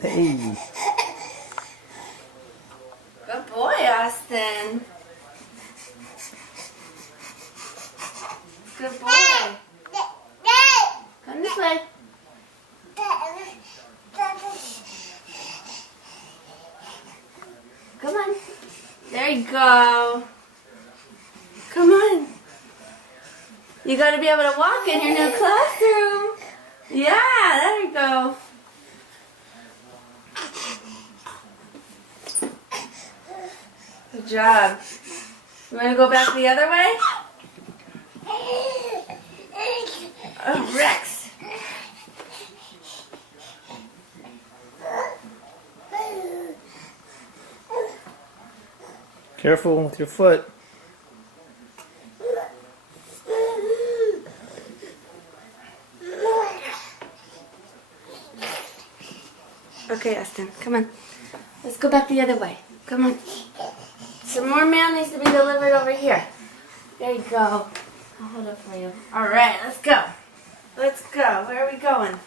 Hey. Good boy, Austin. Good boy. Come this way. Come on. There you go. Come on. You got to be able to walk in your new classroom. Yeah, there you go. Good job. You want to go back the other way? Oh, Rex. Careful with your foot. Okay, Austin, come on. Let's go back the other way. Come on. Some more mail needs to be delivered over here. There you go. I'll hold it for you. All right, let's go. Let's go. Where are we going?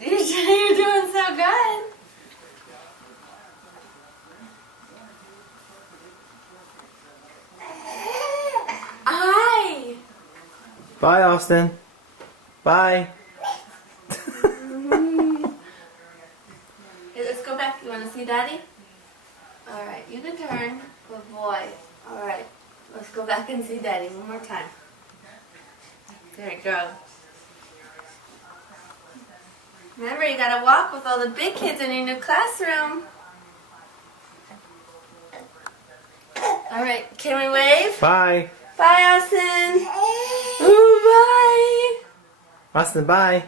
You're doing so good. Hi. Bye, Austin. Bye. Hey, let's go back. You want to see Daddy? All right, you can turn. Good boy. All right, let's go back and see Daddy one more time. There you go. Remember, you gotta walk with all the big kids in your new classroom. All right, can we wave? Bye. Bye, Austin. Ooh, bye. Austin, bye.